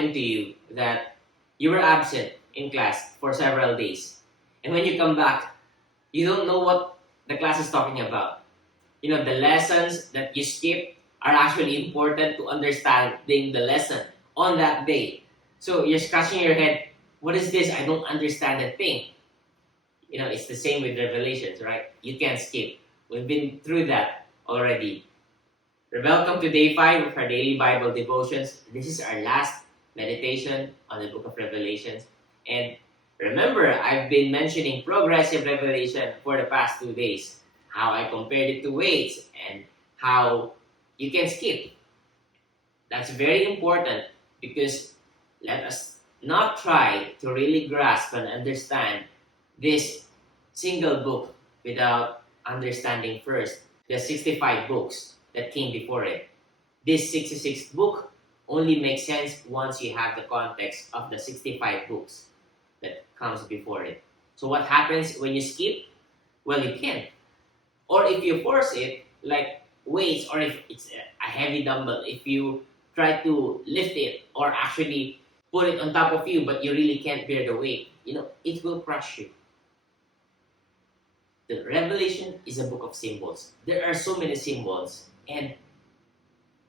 happened to you that you were absent in class for several days, and when you come back, you don't know what the class is talking about? You know, the lessons that you skip are actually important to understanding the lesson on that day. So you're scratching your head, what is this? I don't understand a thing. You know, it's the same with Revelations, right? You can't skip. We've been through that already. Welcome to day 5 of our daily Bible devotions. This is our last meditation on the book of Revelations. And remember, I've been mentioning progressive revelation for the past 2 days. How I compared it to weights and how you can skip. That's very important because let us not try to really grasp and understand this single book without understanding first the 65 books that came before it. This 66th book only makes sense once you have the context of the 65 books that comes before it. So what happens when you skip? Well, you can't. Or if you force it, like weights, or if it's a heavy dumbbell, if you try to lift it or actually put it on top of you, but you really can't bear the weight, you know, it will crush you. The Revelation is a book of symbols. There are so many symbols, and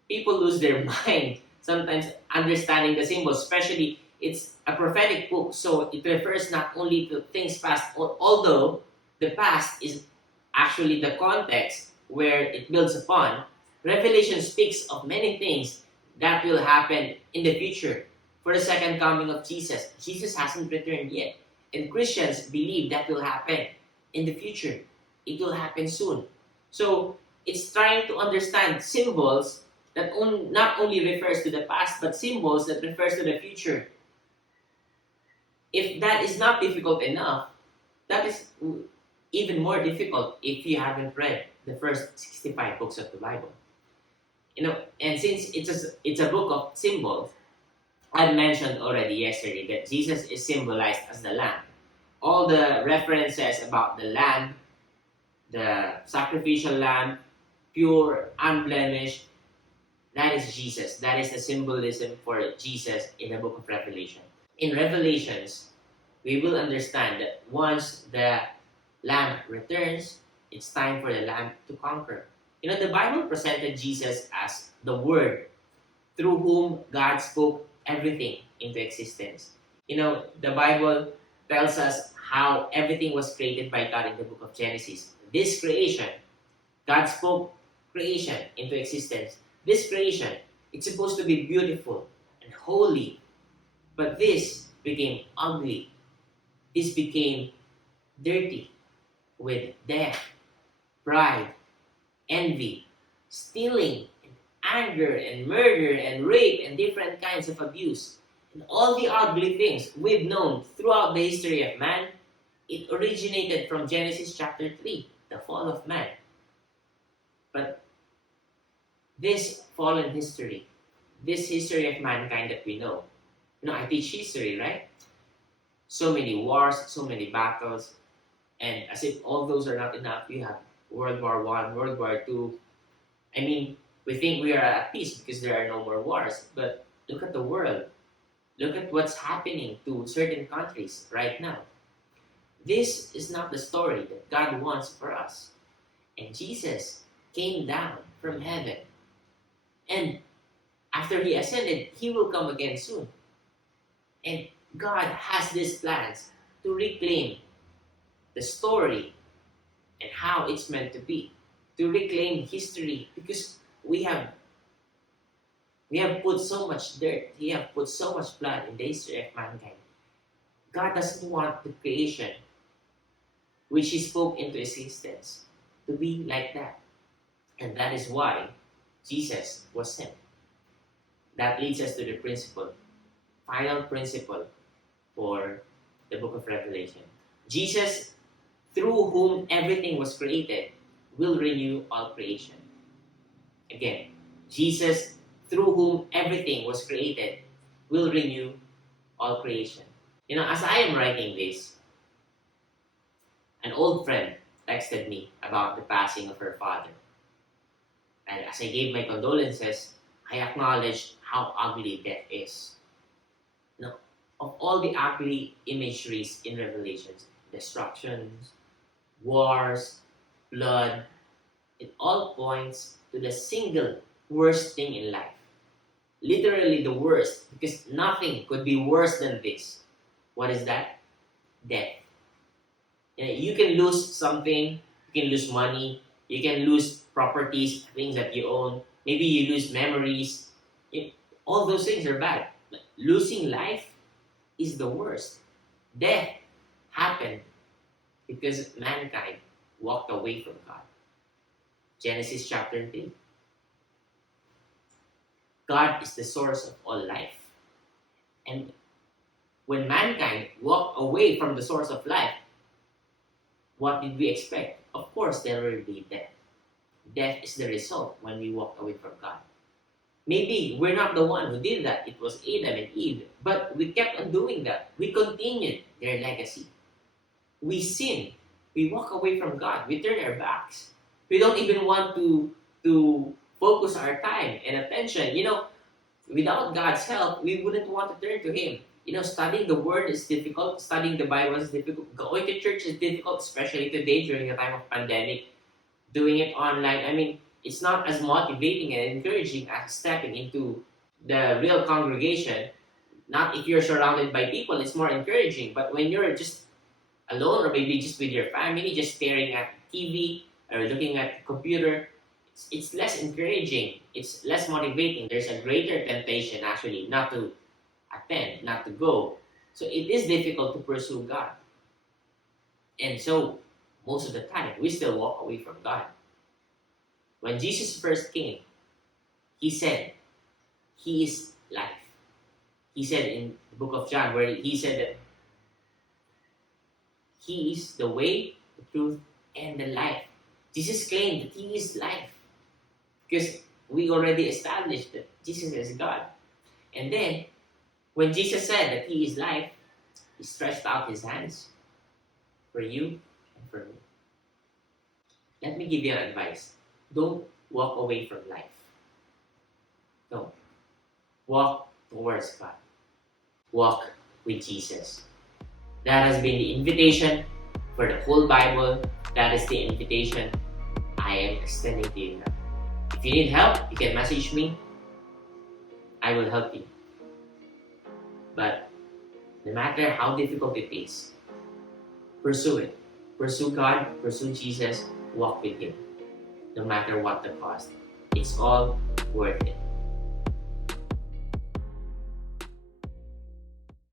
people lose their mind sometimes understanding the symbols, especially it's a prophetic book, so it refers not only to things past, although the past is actually the context where it builds upon. Revelation speaks of many things that will happen in the future for the second coming of Jesus. Jesus hasn't returned yet, and Christians believe that will happen in the future. It will happen soon. So it's trying to understand symbols that not only refers to the past, but symbols that refers to the future. If that is not difficult enough, that is even more difficult if you haven't read the first 65 books of the Bible. You know, and since it's a book of symbols, I mentioned already yesterday that Jesus is symbolized as the Lamb. All the references about the Lamb, the sacrificial Lamb, pure, unblemished, that is Jesus. That is the symbolism for Jesus in the book of Revelation. In Revelations, we will understand that once the Lamb returns, it's time for the Lamb to conquer. You know, the Bible presented Jesus as the Word through whom God spoke everything into existence. You know, the Bible tells us how everything was created by God in the book of Genesis. This creation, God spoke creation into existence. This creation, it's supposed to be beautiful and holy, but this became ugly. This became dirty with death, pride, envy, stealing, and anger, and murder, and rape, and different kinds of abuse. And all the ugly things we've known throughout the history of man, it originated from Genesis chapter 3, the fall of man. But this fallen history, this history of mankind that we know, you know, I teach history, right? So many wars, so many battles, and as if all those are not enough, you have World War I, World War II. I mean, we think we are at peace because there are no more wars, but look at the world. Look at what's happening to certain countries right now. This is not the story that God wants for us. And Jesus came down from heaven. And after he ascended, he will come again soon. And God has these plans to reclaim the story and how it's meant to be, to reclaim history, because we have put so much dirt, we have put so much blood in the history of mankind. God doesn't want the creation which he spoke into existence to be like that. And that is why Jesus was sent. That leads us to the final principle for the book of Revelation. Jesus, through whom everything was created, will renew all creation. Again, Jesus, through whom everything was created, will renew all creation. You know, as I am writing this, an old friend texted me about the passing of her father. And as I gave my condolences, I acknowledged how ugly death is. of all the ugly imageries in Revelations, destructions, wars, blood, it all points to the single worst thing in life. Literally the worst, because nothing could be worse than this. What is that? Death. You can lose something, you can lose money, you can lose properties, things that you own, maybe you lose memories. All those things are bad. But losing life is the worst. Death happened because mankind walked away from God. Genesis chapter 3. God is the source of all life. And when mankind walked away from the source of life, what did we expect? Of course, there will be death. Death is the result when we walk away from God. Maybe we're not the one who did that. It was Adam and Eve. But we kept on doing that. We continued their legacy. We sin. We walk away from God. We turn our backs. We don't even want to focus our time and attention. Without God's help, we wouldn't want to turn to Him. Studying the Word is difficult. Studying the Bible is difficult. Going to church is difficult, especially today during the time of pandemic. Doing it online, it's not as motivating and encouraging as stepping into the real congregation. Not if you're surrounded by people, it's more encouraging. But when you're just alone, or maybe just with your family, just staring at TV or looking at the computer, it's less encouraging. It's less motivating. There's a greater temptation, actually, not to attend, not to go. So it is difficult to pursue God. And so, most of the time, we still walk away from God. When Jesus first came, He said, He is life. He said in the book of John, where He said that He is the way, the truth, and the life. Jesus claimed that He is life. Because we already established that Jesus is God. And then, when Jesus said that He is life, He stretched out His hands for you and for me. Let me give you an advice. Don't walk away from life. Don't. Walk towards God. Walk with Jesus. That has been the invitation for the whole Bible. That is the invitation I am extending to you now. If you need help, you can message me. I will help you. But no matter how difficult it is, pursue it. Pursue God, pursue Jesus, walk with Him. No matter what the cost, it's all worth it.